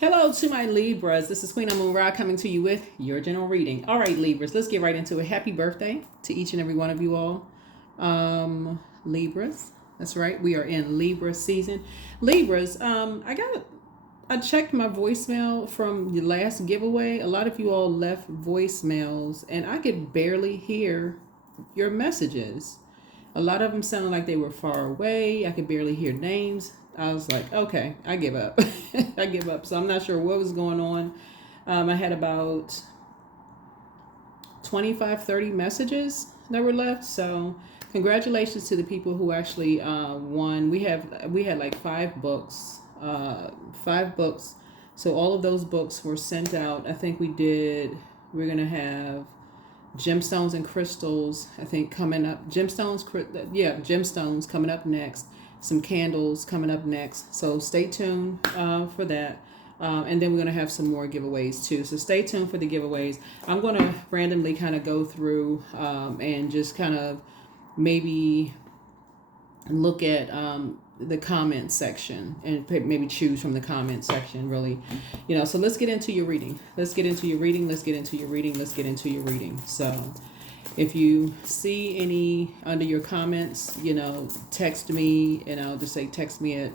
Hello to my Libras. This is Queen Amun Ra coming to you with your general reading. All right, Libras, let's get right into it. Happy birthday to each and every one of you all. Libras, that's right. We are in Libra season. Libras, I checked my voicemail from the last giveaway. A lot of you all left voicemails, and I could barely hear your messages. A lot of them sounded like they were far away. I could barely hear names. I was like, okay, I give up. I give up. So I'm not sure what was going on. I had about 25, 30 messages that were left. So congratulations to the people who actually won. We had like five books. So all of those books were sent out. I think we're going to have gemstones and crystals, I think, coming up. Gemstones coming up next. Some candles coming up next. So stay tuned for that. And then we're going to have some more giveaways too. So stay tuned for the giveaways. I'm going to randomly kind of go through and just kind of maybe look at the comment section and maybe choose from the comment section, really. So let's get into your reading. Let's get into your reading. So if you see any under your comments, text me, and I'll just say text me at,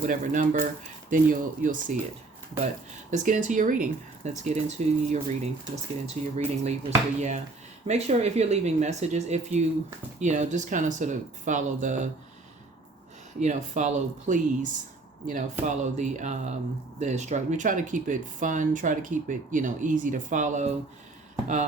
whatever number, then you'll see it. But let's get into your reading. Let's get into your reading, Libras. But yeah, make sure if you're leaving messages, if you, just kind of sort of follow the, please, follow the instructions. We try to keep it fun, try to keep it, easy to follow.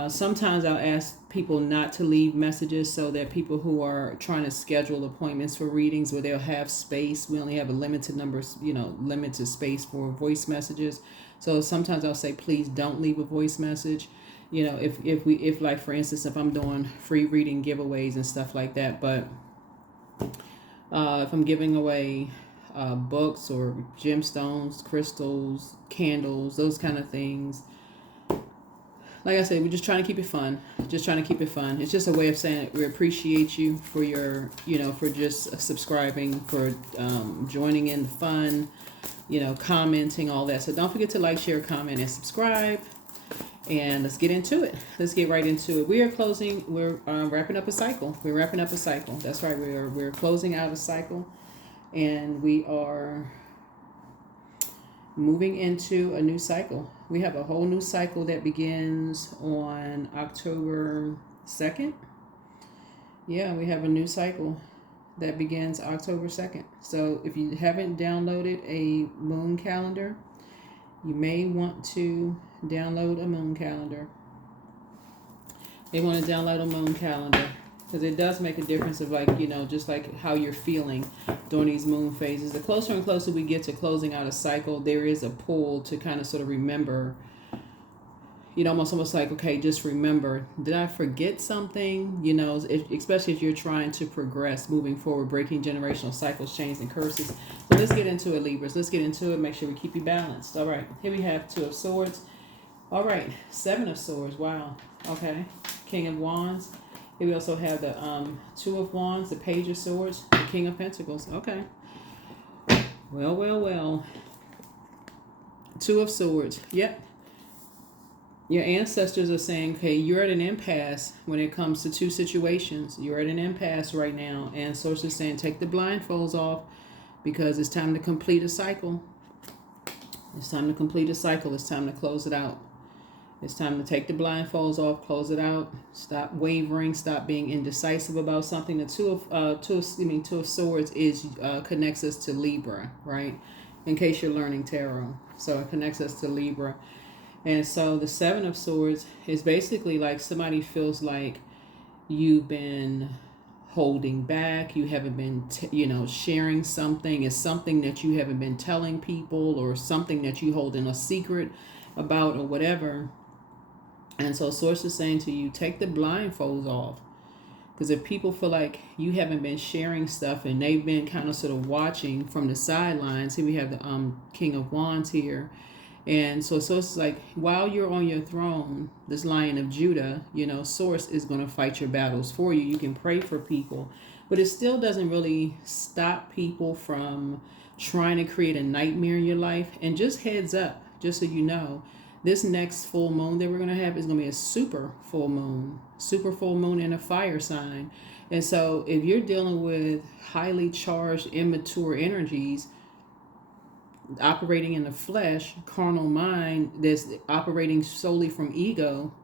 Sometimes I'll ask people not to leave messages so that people who are trying to schedule appointments for readings where they'll have space. We only have a limited number, limited space for voice messages. So sometimes I'll say, please don't leave a voice message. If like, for instance, if I'm doing free reading giveaways and stuff like that, but if I'm giving away books or gemstones, crystals, candles, those kind of things, like I said, we're just trying to keep it fun. It's just a way of saying we appreciate you for your, for just subscribing, for joining in the fun, commenting, all that. So don't forget to like, share, comment, and subscribe. And let's get into it. Let's get right into it. We're wrapping up a cycle. That's right. We're closing out a cycle. And we are moving into a new cycle. We have a whole new cycle that begins on October 2nd. Yeah, we have a new cycle that begins October 2nd. So if you haven't downloaded a moon calendar, you may want to download a moon calendar. Because it does make a difference of just like how you're feeling during these moon phases. The closer and closer we get to closing out a cycle, there is a pull to kind of sort of remember, almost like, okay, just remember, did I forget something? Especially if you're trying to progress, moving forward, breaking generational cycles, chains, and curses. So let's get into it, Libras. Let's get into it. Make sure we keep you balanced. All right, here we have Two of Swords. All right, Seven of Swords. Wow. Okay, King of Wands. Here we also have the Two of Wands, the Page of Swords, the King of Pentacles. Okay. Well. Two of Swords. Yep. Your ancestors are saying, okay, you're at an impasse when it comes to two situations. You're at an impasse right now. And sources saying, take the blindfolds off because it's time to complete a cycle. It's time to close it out. It's time to take the blindfolds off, close it out, stop wavering, stop being indecisive about something. The Two of Swords connects us to Libra, right? In case you're learning tarot. So it connects us to Libra. And so the Seven of Swords is basically like somebody feels like you've been holding back. You haven't been, sharing something. It's something that you haven't been telling people, or something that you hold in a secret about, or whatever. And so source is saying to you, take the blindfolds off. Because if people feel like you haven't been sharing stuff and they've been kind of sort of watching from the sidelines, here we have the King of Wands here. And so source is like, while you're on your throne, this Lion of Judah, source is going to fight your battles for you. You can pray for people, but it still doesn't really stop people from trying to create a nightmare in your life. And just heads up, just so you know, this next full moon that we're going to have is going to be a super full moon in a fire sign. And so if you're dealing with highly charged, immature energies operating in the flesh, carnal mind that's operating solely from ego,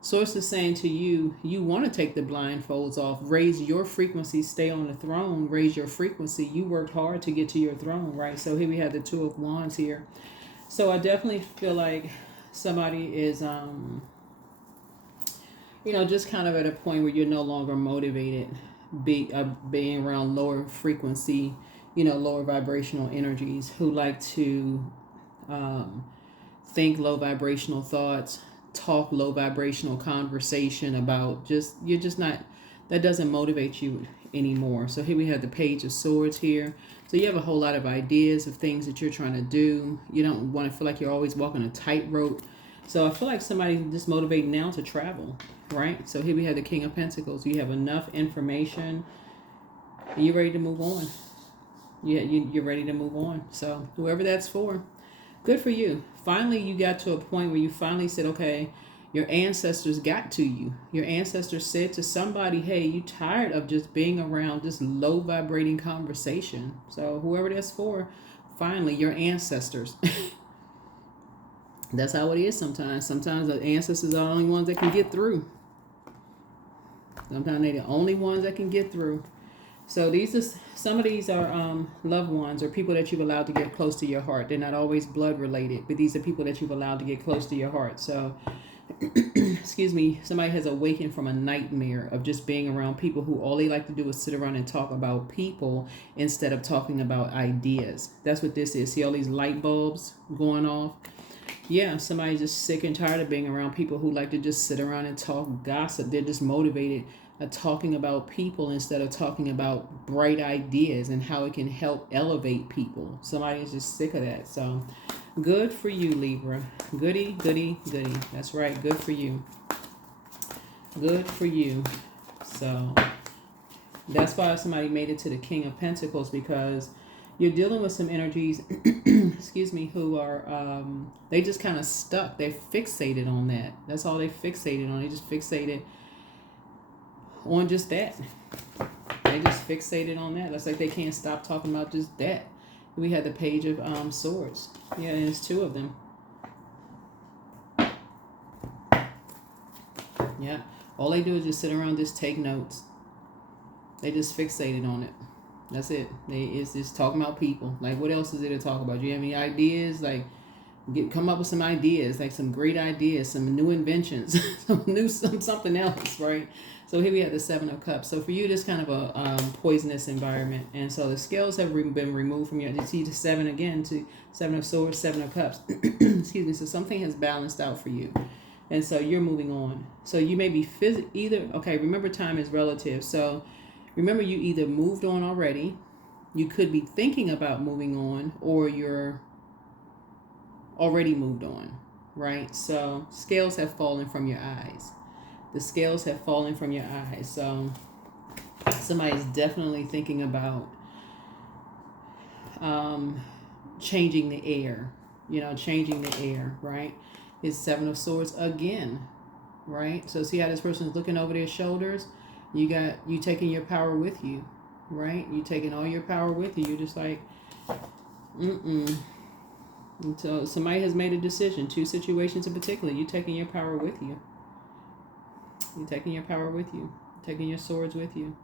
Source is saying to you, you want to take the blindfolds off, raise your frequency, stay on the throne, raise your frequency. You worked hard to get to your throne, right? So here we have the Two of Wands here. So I definitely feel like somebody is, just kind of at a point where you're no longer motivated being around lower frequency, lower vibrational energies who like to think low vibrational thoughts, talk low vibrational conversation about you're just not, that doesn't motivate you anymore. So here we have the Page of Swords here. So you have a whole lot of ideas of things that you're trying to do. You don't want to feel like you're always walking a tightrope. So I feel like somebody just motivated now to travel, right? So here we have the King of Pentacles. You have enough information. You're ready to move on. You're ready to move on. So whoever that's for, good for you. Finally, you got to a point where you finally said, okay, your ancestors got to you. Your ancestors said to somebody, hey, you tired of just being around this low vibrating conversation. So whoever that's for, finally, your ancestors. That's how it is sometimes. Sometimes the ancestors are the only ones that can get through. Sometimes they're the only ones that can get through. So some of these are loved ones or people that you've allowed to get close to your heart. They're not always blood related, but these are people that you've allowed to get close to your heart. So, excuse me, somebody has awakened from a nightmare of just being around people who all they like to do is sit around and talk about people instead of talking about ideas. That's what this is. See all these light bulbs going off? Yeah, somebody's just sick and tired of being around people who like to just sit around and talk gossip. They're just motivated talking about people instead of talking about bright ideas and how it can help elevate people. Somebody is just sick of that. So good for you, Libra. Goody, goody, goody. That's right. Good for you. Good for you. So that's why somebody made it to the King of Pentacles, because you're dealing with some energies, excuse me, who are, they just kind of stuck. They're fixated on that. That's all they fixated on. They just fixated on just that. They just fixated on that. That's like they can't stop talking about just that. We had the Page of Swords. Yeah, and it's two of them. Yeah. All they do is just sit around, just take notes. They just fixated on it. That's it. It's just talking about people. Like, what else is there to talk about? Do you have any ideas? Like, come up with some ideas, like some great ideas, some new inventions, something else, right? So here we have the Seven of Cups. So for you, this kind of a poisonous environment, and so the scales have been removed from you see the Seven again to Seven of Swords, Seven of Cups. Excuse me. So something has balanced out for you, and so you're moving on. So you may be either. Okay, remember time is relative. So remember, you either moved on already, you could be thinking about moving on, or you're already moved on, right? So scales have fallen from your eyes. The scales have fallen from your eyes. So somebody's definitely thinking about changing the air, changing the air, right? It's Seven of Swords again, right? So see how this person's looking over their shoulders? You taking your power with you, right? You taking all your power with you. You're just like, And so somebody has made a decision. Two situations in particular. You taking your power with you. You're taking your power with you. Taking your swords with you.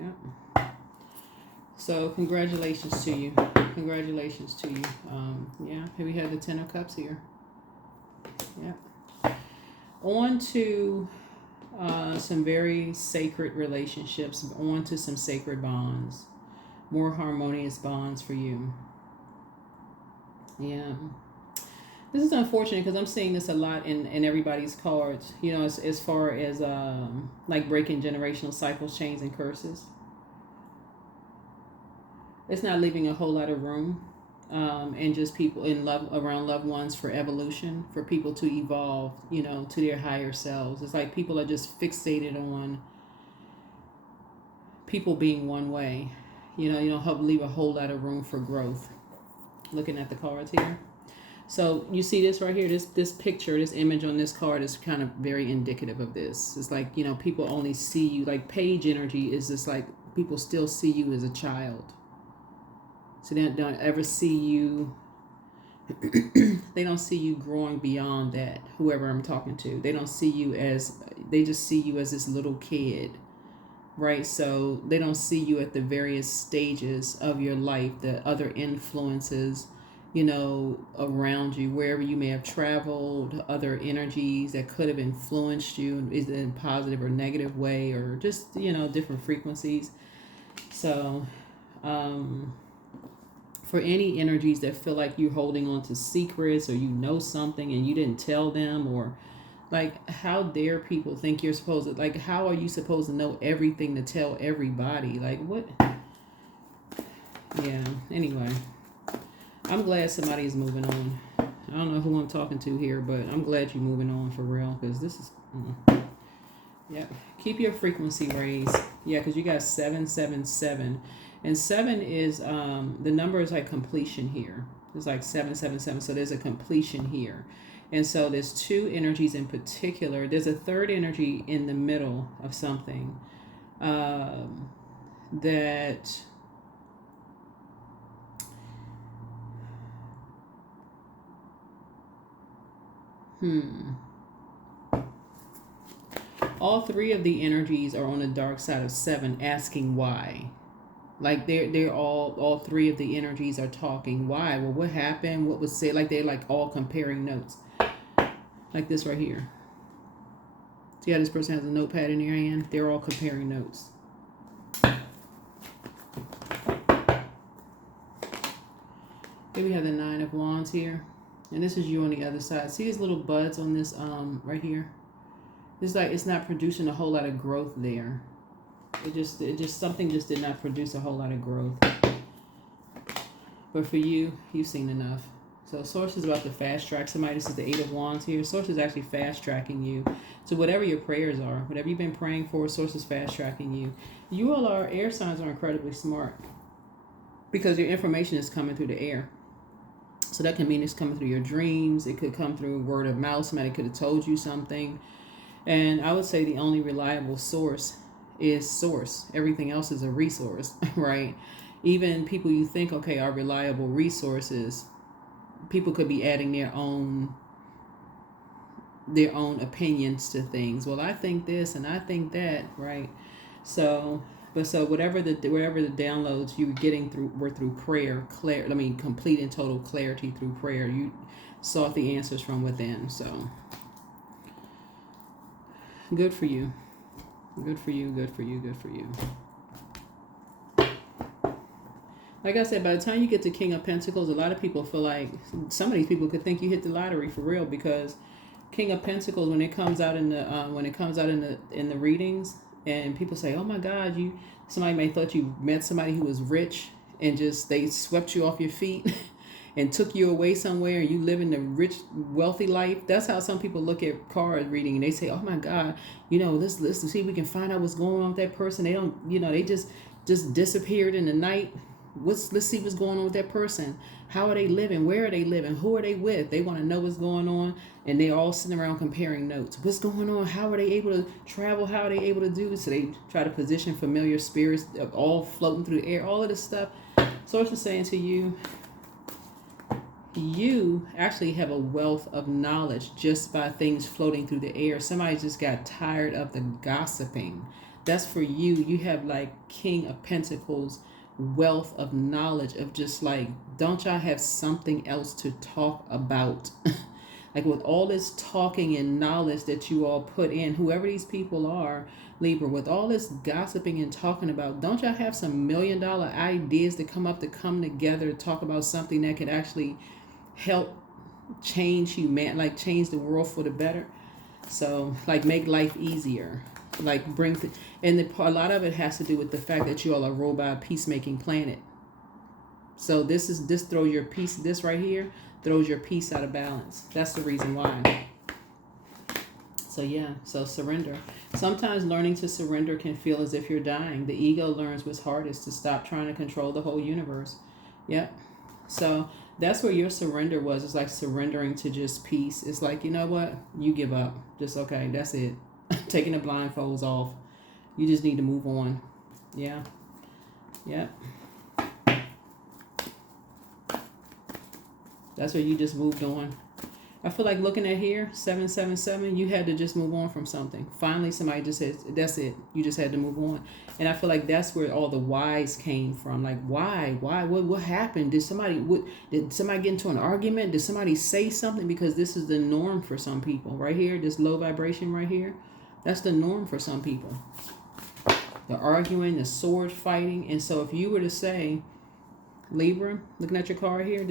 Yeah. So congratulations to you. Congratulations to you. Yeah. Here we have the Ten of Cups here. Yeah. On to some very sacred relationships. On to some sacred bonds. More harmonious bonds for you. Yeah. This is unfortunate because I'm seeing this a lot in everybody's cards, as far as like breaking generational cycles, chains, and curses. It's not leaving a whole lot of room and just people in love around loved ones for evolution, for people to evolve, to their higher selves. It's like people are just fixated on people being one way. You don't leave a whole lot of room for growth. Looking at the cards here. So you see this right here, this picture, this image on this card is kind of very indicative of this. It's like, you know, people only see you, like page energy is just like people still see you as a child. So they don't ever see you, they don't see you growing beyond that, whoever I'm talking to. They don't see you as, they just see you as this little kid, right? So they don't see you at the various stages of your life, the other influences, you know, around you, wherever you may have traveled, other energies that could have influenced you, is it in a positive or negative way, or just, you know, different frequencies. So, for any energies that feel like you're holding on to secrets, or you know something and you didn't tell them, or like, how dare people think you're supposed to, like, how are you supposed to know everything to tell everybody? Like, what? Yeah, anyway. I'm glad somebody's moving on. I don't know who I'm talking to here, but I'm glad you're moving on for real, because this is, yeah. Keep your frequency raised. Yeah, because you got 777. And 7 is, the number is like completion here. It's like 777. So there's a completion here. And so there's two energies in particular. There's a third energy in the middle of something that... All three of the energies are on the dark side of 7, asking why. Like they're all three of the energies are talking why. Well, what happened? What was said? Like they're like all comparing notes. Like this right here. See how this person has a notepad in their hand? They're all comparing notes. Here we have the 9 of Wands here. And this is you on the other side. See these little buds on this right here? It's like it's not producing a whole lot of growth there. It just something just did not produce a whole lot of growth. But for you, you've seen enough. So Source is about to fast track somebody. This is the 8 of Wands here. Source is actually fast tracking you. So whatever your prayers are, whatever you've been praying for, Source is fast tracking you. You all are, air signs are incredibly smart, because your information is coming through the air. So that can mean it's coming through your dreams. It could come through word of mouth. Somebody could have told you something. And I would say the only reliable source is Source. Everything else is a resource, right? Even people you think, okay, are reliable resources, people could be adding their own opinions to things. Well, I think this and I think that, right? So whatever the downloads you were getting were through prayer, complete and total clarity through prayer. You sought the answers from within. So good for you. Good for you, good for you, good for you. Like I said, by the time you get to King of Pentacles, a lot of people feel like, some of these people could think you hit the lottery for real, because King of Pentacles, when it comes out in the readings, and people say, "Oh my God, somebody may thought you met somebody who was rich, and just they swept you off your feet and took you away somewhere, and you live in the rich, wealthy life." That's how some people look at card reading, and they say, "Oh my God, let's see if we can find out what's going on with that person. They don't, they just disappeared in the night. Let's see what's going on with that person. How are they living? Where are they living? Who are they with?" They want to know what's going on, and they're all sitting around comparing notes. What's going on? How are they able to travel? How are they able to do this? So they try to position familiar spirits all floating through the air, all of this stuff. Source is saying to you, you actually have a wealth of knowledge just by things floating through the air. Somebody just got tired of the gossiping. That's for you. You have like King of Pentacles wealth of knowledge of just like, don't y'all have something else to talk about? Like with all this talking and knowledge that you all put in, whoever these people are, Libra, with all this gossiping and talking about, don't y'all have some $1 million ideas to come together to talk about something that could actually help change change the world for the better? So like make life easier, like a lot of it has to do with the fact that you all are ruled by a peacemaking planet. So this throws your peace, this right here throws your peace out of balance. That's the reason why. So yeah, so surrender. Sometimes learning to surrender can feel as if you're dying. The ego learns what's hardest, to stop trying to control the whole universe. Yep. So That's where your surrender was. It's like surrendering to just peace. It's like, you know what? You give up. Just okay, that's it. Taking the blindfolds off. You just need to move on. Yeah. Yep. That's where you just moved on. I feel like looking at here, 777, you had to just move on from something. Finally, somebody just said, that's it. You just had to move on. And I feel like that's where all the whys came from. Like, why? What happened? Did somebody get into an argument? Did somebody say something? Because this is the norm for some people. Right here, this low vibration right here, that's the norm for some people. The arguing, the sword fighting. And so if you were to say, Libra, looking at your card here,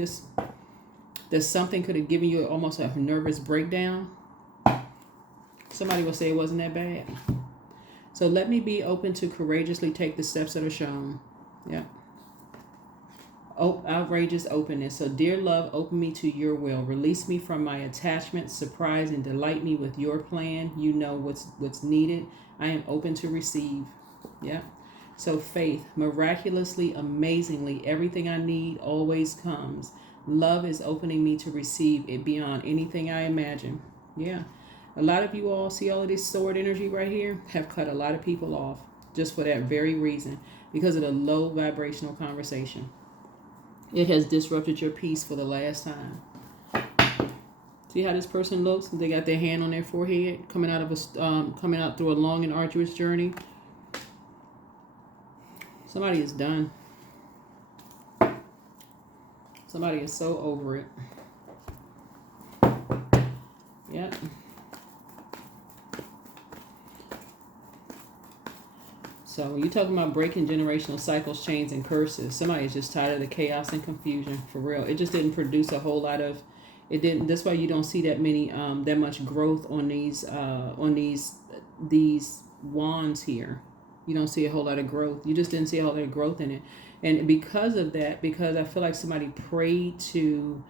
that something could have given you almost a nervous breakdown, somebody will say it wasn't that bad. So let me be open to courageously take the steps that are shown. Yeah. Oh, outrageous openness. So dear love, open me to your will. Release me from my attachment. Surprise and delight me with your plan. You know what's needed. I am open to receive. Yeah. So faith, miraculously, amazingly, everything I need always comes. Love is opening me to receive it beyond anything I imagine. Yeah. A lot of you all see all of this sword energy right here have cut a lot of people off just for that very reason, because of the low vibrational conversation. It has disrupted your peace for the last time. See how this person looks? They got their hand on their forehead, coming out through a long and arduous journey. Somebody is done. Somebody is so over it. Yep. So when you're talking about breaking generational cycles, chains, and curses, somebody is just tired of the chaos and confusion, for real. It just didn't produce a whole lot of, it didn't, that's why you don't see that much growth on these wands here. You don't see a whole lot of growth. You just didn't see a whole lot of growth in it. And because of that, because I feel like somebody prayed to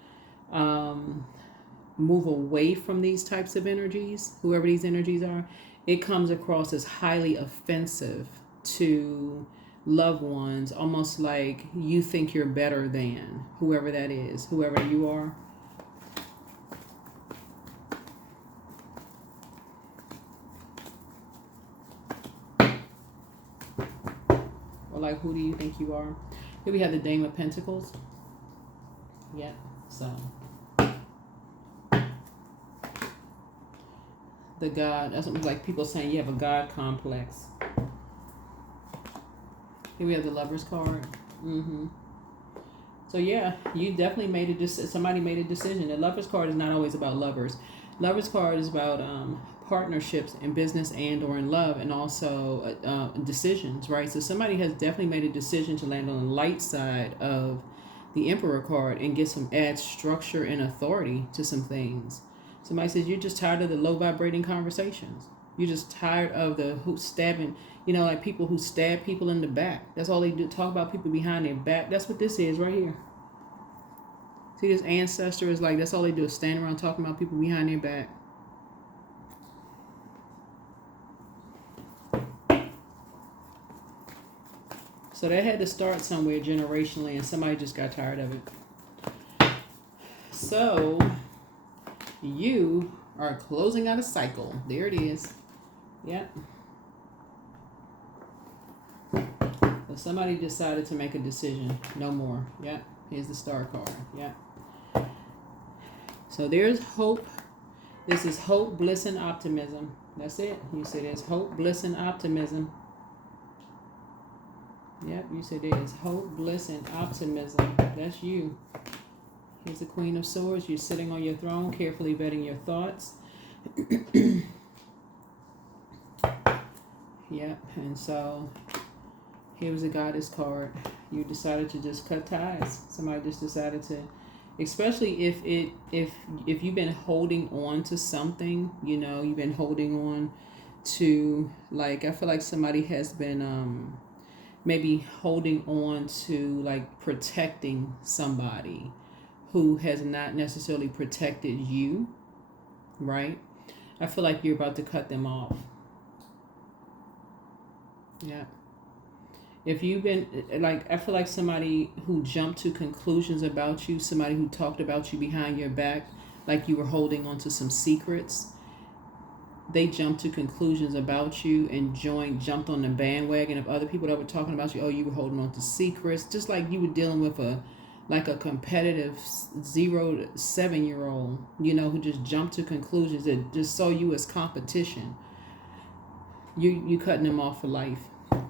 move away from these types of energies, whoever these energies are, it comes across as highly offensive to loved ones, almost like you think you're better than whoever that is, whoever you are. Or like, who do you think you are? Here we have the Dame of Pentacles. Yeah, so the God, that's what, like people saying you have a God complex. Here we have the Lover's card. So yeah, you definitely made somebody made a decision. The Lover's card is not always about lovers. Lover's card is about partnerships in business and or in love, and also decisions, right? So somebody has definitely made a decision to land on the light side of the Emperor card and add structure and authority to some things. Somebody says you're just tired of the low vibrating conversations. You're just tired of the stabbing, like people who stab people in the back. That's all they do, talk about people behind their back. That's what this is right here. See, this ancestor is like, that's all they do is stand around talking about people behind their back. So that had to start somewhere generationally, and somebody just got tired of it. So you are closing out a cycle. There it is. Yep. So somebody decided to make a decision. No more. Yep. Here's the Star card. Yep. So there's hope. This is hope, bliss, and optimism. That's it. You said there's hope, bliss, and optimism. Yep, you said there's hope, bliss, and optimism. That's you. Here's the Queen of Swords. You're sitting on your throne, carefully vetting your thoughts. Yep, and so here was the Goddess card. You decided to just cut ties. Somebody just decided to, especially if you've been holding on to something, you've been holding on to, like, I feel like somebody has been maybe holding on to, like, protecting somebody who has not necessarily protected you, right? I feel like you're about to cut them off. Yeah. If you've been, like, I feel like somebody who jumped to conclusions about you, somebody who talked about you behind your back, like you were holding on to some secrets. They jumped to conclusions about you and jumped on the bandwagon of other people that were talking about you. Oh, you were holding on to secrets, just like you were dealing with a competitive 0 to 7-year-old, who just jumped to conclusions that just saw you as competition. You cutting them off for life.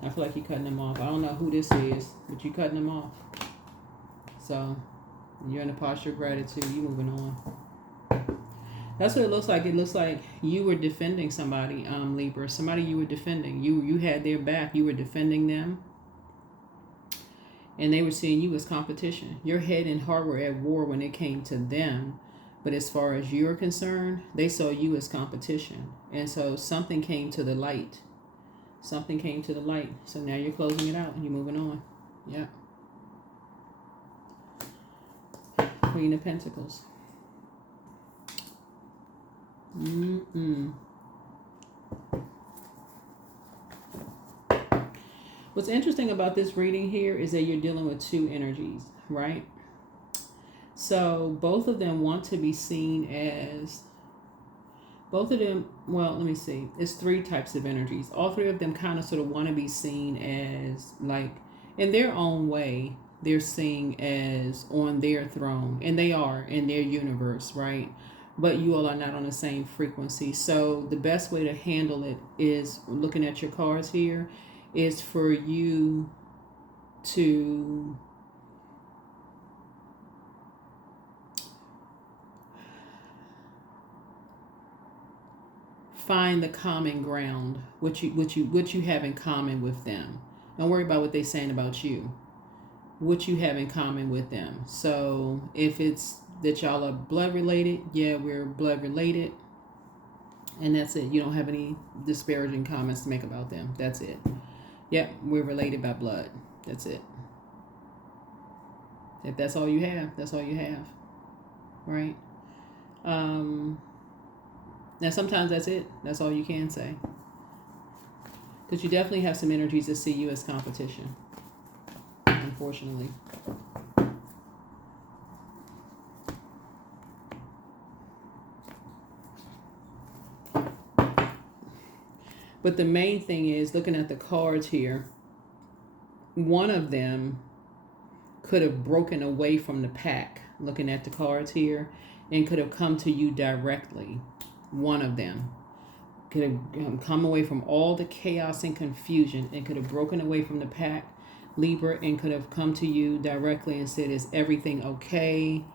I feel like you're cutting them off. I don't know who this is, but you're cutting them off. So you're in a posture of gratitude. You moving on. That's what it looks like. It looks like you were defending somebody, Libra. Somebody you were defending. You had their back. You were defending them. And they were seeing you as competition. Your head and heart were at war when it came to them. But as far as you're concerned, they saw you as competition. And so something came to the light. Something came to the light. So now you're closing it out and you're moving on. Yeah. Queen of Pentacles. What's interesting about this reading here is that you're dealing with two energies, right? So both of them want to be seen as, well, let me see. It's three types of energies. All three of them kind of sort of want to be seen as, like, in their own way, they're seen as on their throne. And they are in their universe, right? But you all are not on the same frequency. So the best way to handle it is, looking at your cards here, is for you to find the common ground, what you have in common with them. Don't worry about what they're saying about you. What you have in common with them. So if it's that y'all are blood related, yeah, we're blood related. And that's it. You don't have any disparaging comments to make about them. That's it. Yep, we're related by blood. That's it. If that's all you have, that's all you have. Right? Now, sometimes that's it. That's all you can say. Because you definitely have some energies that see you as competition. Unfortunately. But the main thing is, looking at the cards here, one of them could have broken away from the pack, looking at the cards here, and could have come to you directly. One of them could have come away from all the chaos and confusion and could have broken away from the pack, Libra, and could have come to you directly and said, is everything okay?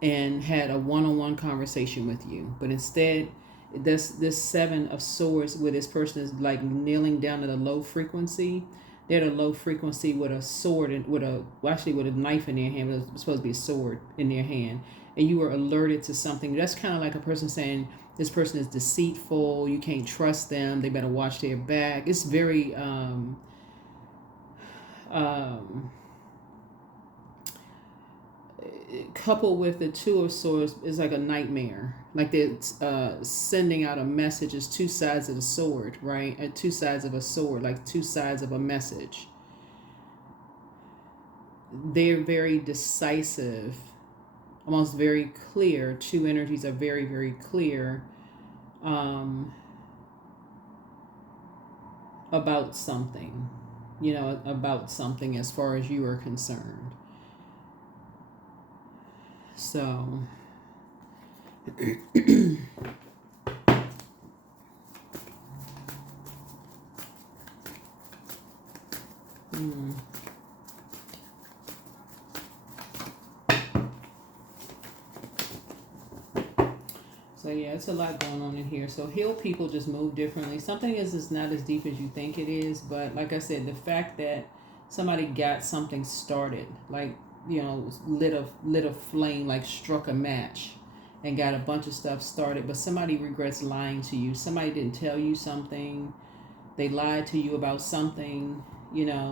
And had a one-on-one conversation with you. But instead, this Seven of Swords, where this person is like kneeling down at a low frequency. They're at a low frequency with a sword and with a knife in their hand. But it's supposed to be a sword in their hand, and you were alerted to something. That's kind of like a person saying this person is deceitful. You can't trust them. They better watch their back. It's very coupled with the Two of Swords is like a nightmare. Like they're sending out a message as two sides of the sword, right? At two sides of a sword, like two sides of a message. They're very decisive, almost very clear. Two energies are very, very clear about something, about something as far as you are concerned. So So yeah, it's a lot going on in here. So healed people just move differently. Something is not as deep as you think it is, but like I said, the fact that somebody got something started, like, lit a flame, like struck a match and got a bunch of stuff started, but somebody regrets lying to you. Somebody didn't tell you something. They lied to you about something,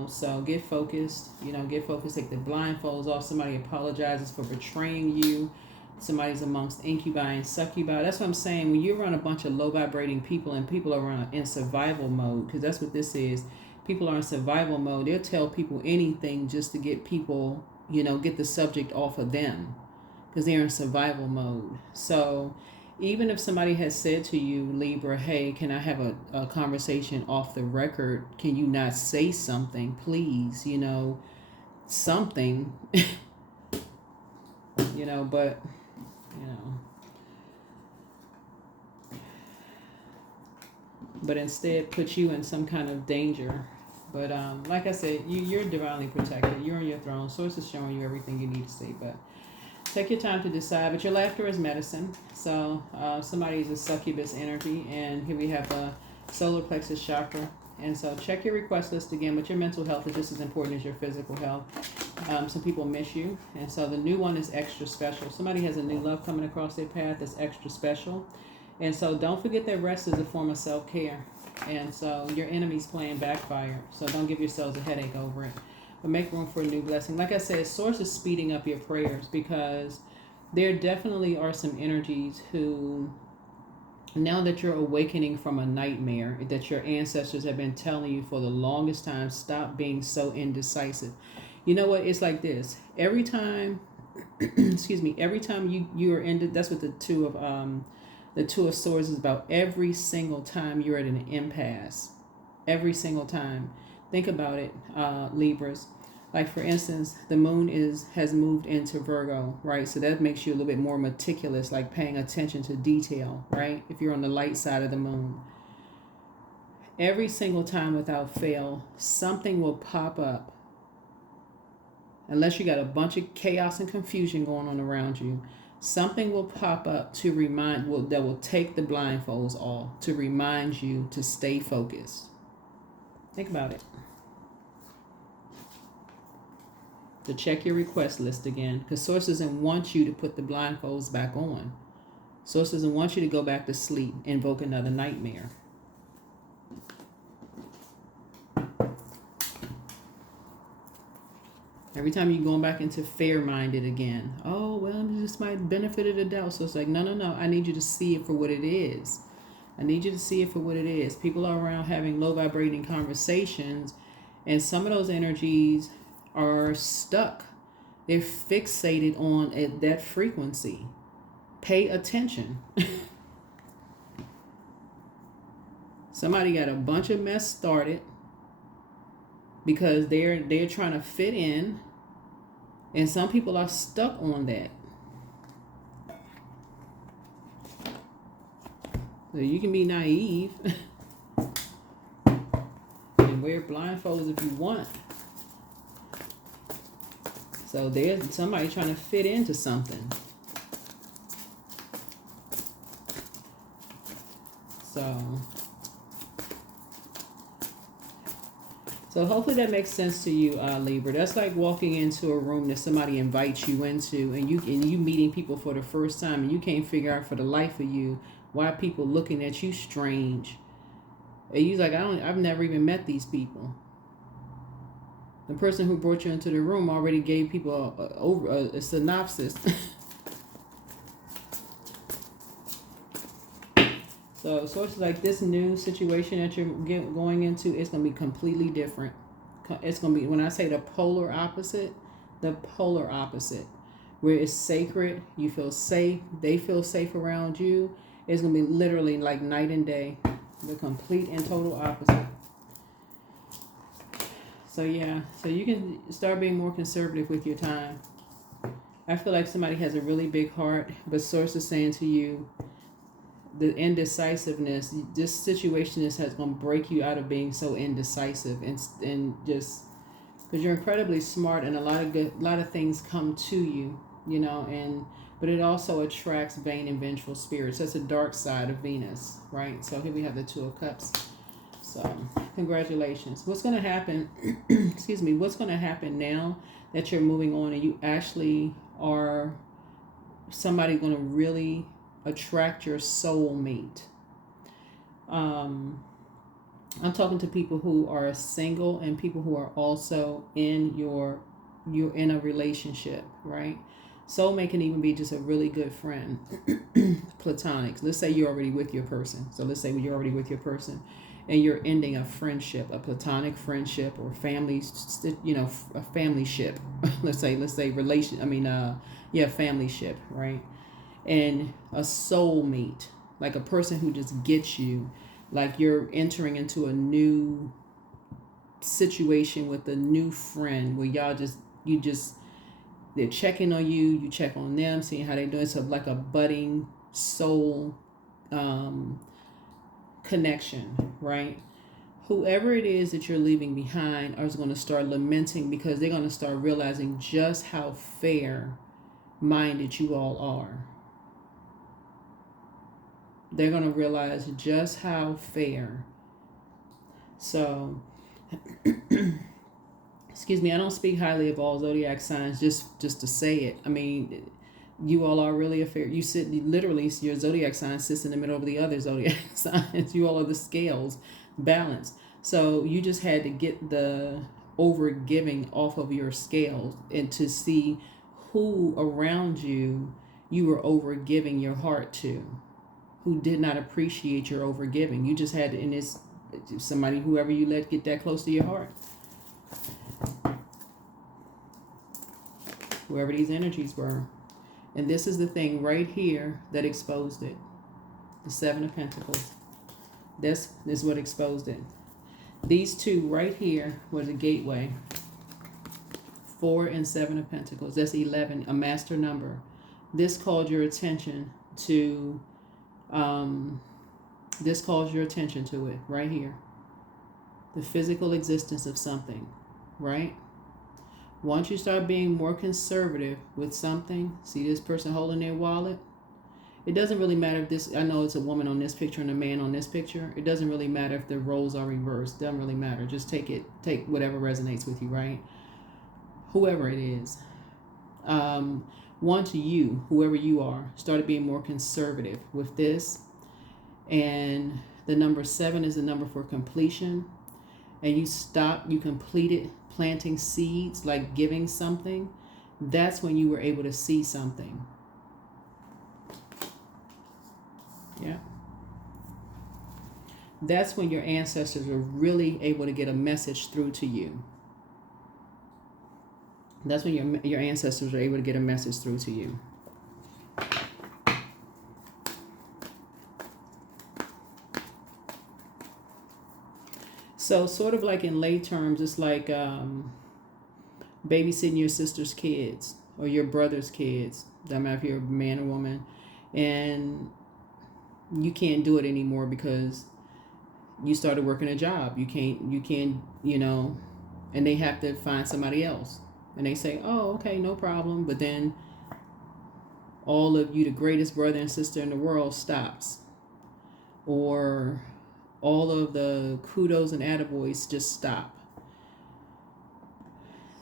so get focused, take the blindfolds off. Somebody apologizes for betraying you. Somebody's amongst incubi and succubi. That's what I'm saying. When you're around a bunch of low vibrating people and people are in survival mode, because that's what this is. people are in survival mode, they'll tell people anything just to get people, get the subject off of them, because they're in survival mode. So even if somebody has said to you, Libra, hey, can I have a conversation off the record? Can you not say something, please? Something, but, but instead put you in some kind of danger. But like I said, you're divinely protected. You're on your throne. Source is showing you everything you need to see. But take your time to decide. But your laughter is medicine. So somebody's a succubus energy. And here we have the solar plexus chakra. And so check your request list again. But your mental health is just as important as your physical health. Some people miss you. And so the new one is extra special. Somebody has a new love coming across their path that's extra special. And so don't forget that rest is a form of self-care. And so your enemy's playing backfire. So don't give yourselves a headache over it. But make room for a new blessing. Like I said, Source is speeding up your prayers, because there definitely are some energies who, now that you're awakening from a nightmare that your ancestors have been telling you for the longest time, stop being so indecisive. You know what? It's like this. Every time, every time you are in, that's what the Two of Swords is about. Every single time you're at an impasse. Every single time. Think about it, Libras. Like, for instance, the moon has moved into Virgo, right? So that makes you a little bit more meticulous, like paying attention to detail, right? If you're on the light side of the moon. Every single time without fail, something will pop up. Unless you got a bunch of chaos and confusion going on around you. Something will pop up to that will take the blindfolds off, to remind you to stay focused. Think about it. To check your request list again, because Source doesn't want you to put the blindfolds back on. Source doesn't want you to go back to sleep, invoke another nightmare. Every time you're going back into fair-minded again. Oh, well, this might benefit of the doubt. So it's like, no. I need you to see it for what it is. I need you to see it for what it is. People are around having low-vibrating conversations, and some of those energies are stuck. They're fixated on that frequency. Pay attention. Somebody got a bunch of mess started because they're trying to fit in, and some people are stuck on that. So you can be naive and wear blindfolds if you want. So there's somebody trying to fit into something. So hopefully that makes sense to you, Libra. That's like walking into a room that somebody invites you into, and you meeting people for the first time, and you can't figure out for the life of you why people looking at you strange. And you're like, I've never even met these people. The person who brought you into the room already gave people a synopsis. So Source is like, this new situation that you're going into, it's going to be completely different. It's going to be, when I say the polar opposite, where it's sacred, you feel safe, they feel safe around you. It's going to be literally like night and day, the complete and total opposite. So yeah, so you can start being more conservative with your time. I feel like somebody has a really big heart, but Source is saying to you, the indecisiveness, this situation is going to break you out of being so indecisive, and just because you're incredibly smart, and a lot of things come to you, but it also attracts vain and vengeful spirits. That's a dark side of Venus, right? So here we have the Two of Cups. So congratulations. What's going to happen? What's going to happen now that you're moving on, and you actually are somebody going to really attract your soulmate. I'm talking to people who are single and people who are also you're in a relationship, right? Soulmate can even be just a really good friend. Platonic. Let's say you're already with your person. and you're ending a friendship, a platonic friendship, or family, a family ship. let's say relation. Family ship, right? And a soulmate, like a person who just gets you, like you're entering into a new situation with a new friend where they're checking on you, you check on them, seeing how they're doing. So like a budding soul connection, right? Whoever it is that you're leaving behind is going to start lamenting, because they're going to start realizing just how fair minded you all are. They're going to realize just how fair. So excuse me, I don't speak highly of all zodiac signs just to say it. I mean, you all are really fair. Literally, your zodiac sign sits in the middle of the other zodiac signs. You all are the scales balanced. So you just had to get the over giving off of your scales, and to see who around you were over giving your heart to, who did not appreciate your over giving. You just had to, and it's somebody, whoever you let get that close to your heart. Whoever these energies were. And this is the thing right here that exposed it. The Seven of Pentacles. This is what exposed it. These two right here were the gateway. 4 and 7 of Pentacles. That's 11, a master number. This called your attention to it right here. The physical existence of something, right? Once you start being more conservative with something, see this person holding their wallet? It doesn't really matter if I know it's a woman on this picture and a man on this picture. It doesn't really matter if the roles are reversed. It doesn't really matter. Just take whatever resonates with you, right? Whoever it is. Once you, whoever you are, started being more conservative with this, and the number 7 is the number for completion, and you completed planting seeds, like giving something, that's when you were able to see something. Yeah. That's when your ancestors were really able to get a message through to you. That's when your ancestors were able to get a message through to you. So sort of like in lay terms, it's like babysitting your sister's kids or your brother's kids. Doesn't matter if you're a man or woman. And you can't do it anymore because you started working a job. You can't, and they have to find somebody else. And they say, oh, okay, no problem. But then all of you, the greatest brother and sister in the world, stops. Or all of the kudos and attaboys just stop.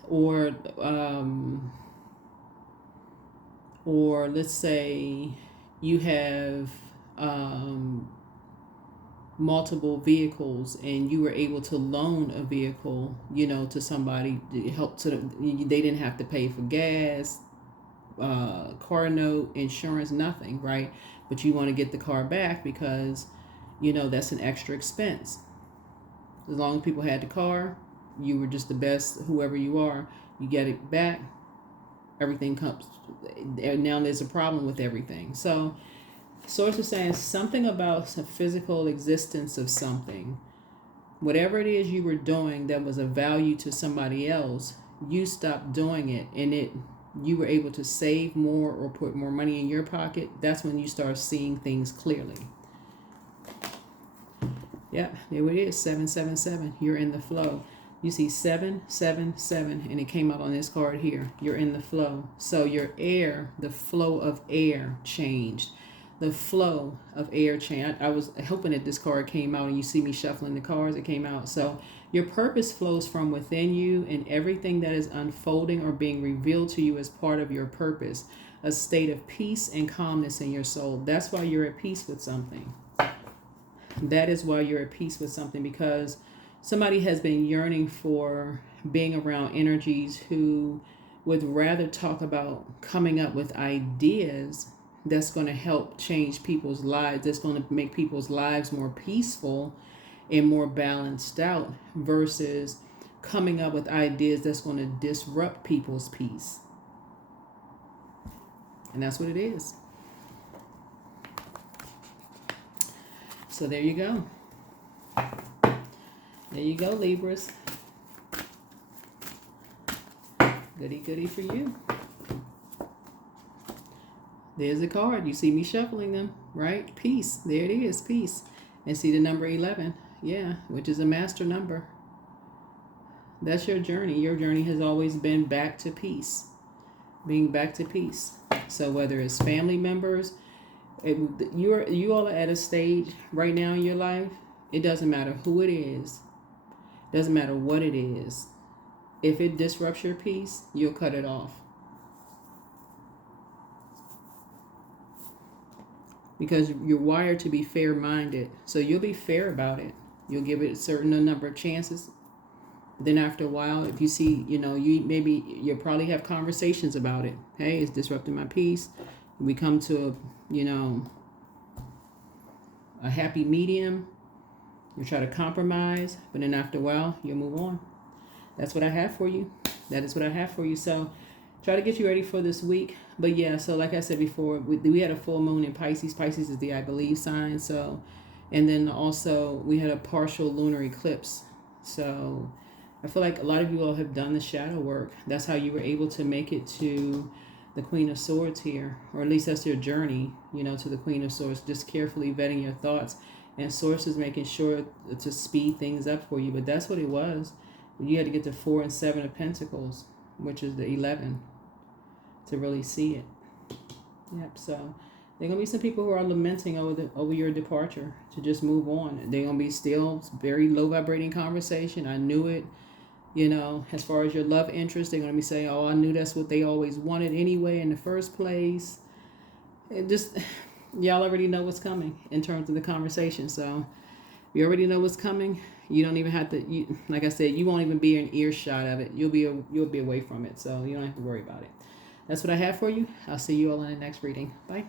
Or let's say you have multiple vehicles and you were able to loan a vehicle, to somebody to help they didn't have to pay for gas, car note, insurance, nothing, right? But you want to get the car back because that's an extra expense. As long as people had the car, you were just the best, whoever you are, you get it back, everything comes. Now there's a problem with everything. So Source is saying something about the physical existence of something. Whatever it is you were doing that was of value to somebody else, you stopped doing it, and you were able to save more or put more money in your pocket. That's when you start seeing things clearly. Yeah, there it is, 777. You're in the flow. You see 777, and it came out on this card here. You're in the flow. So your air, the flow of air changed. The flow of air change. I was hoping that this card came out, and you see me shuffling the cards. It came out. So your purpose flows from within you, and everything that is unfolding or being revealed to you is part of your purpose. A state of peace and calmness in your soul. That's why you're at peace with something. That is why you're at peace with something, because somebody has been yearning for being around energies who would rather talk about coming up with ideas that's going to help change people's lives, that's going to make people's lives more peaceful, and more balanced out versus coming up with ideas that's going to disrupt people's peace. And that's what it is. So there you go. There you go, Libras. Goody, goody for you. There's a card. You see me shuffling them, right? Peace. There it is, peace. And see the number 11. Yeah, which is a master number. That's your journey. Your journey has always been back to peace. Being back to peace. So whether it's family members, you all are at a stage right now in your life. It doesn't matter who it is. Doesn't matter what it is. If it disrupts your peace, you'll cut it off. Because you're wired to be fair-minded. So you'll be fair about it. You'll give it a certain number of chances. Then after a while, if you see, you'll probably have conversations about it. Hey, it's disrupting my peace. We come to a happy medium. You try to compromise, but then after a while, you'll move on. That's what I have for you. That is what I have for you. So try to get you ready for this week. But yeah, so like I said before, we had a full moon in Pisces. Pisces is the I believe sign. So, and then also we had a partial lunar eclipse. So I feel like a lot of you all have done the shadow work. That's how you were able to make it to the Queen of Swords here, or at least that's your journey, to the Queen of Swords, just carefully vetting your thoughts and sources, making sure to speed things up for you. But that's what it was. You had to get to 4 and 7 of Pentacles, which is the 11, to really see it. Yep. So there are gonna be some people who are lamenting over your departure, to just move on. They're gonna be still very low vibrating conversation. I knew it. As far as your love interest, they're going to be saying, oh, I knew that's what they always wanted anyway in the first place. Y'all already know what's coming in terms of the conversation. So you already know what's coming. You don't even have to, like I said, you won't even be in earshot of it. You'll be away from it. So you don't have to worry about it. That's what I have for you. I'll see you all in the next reading. Bye.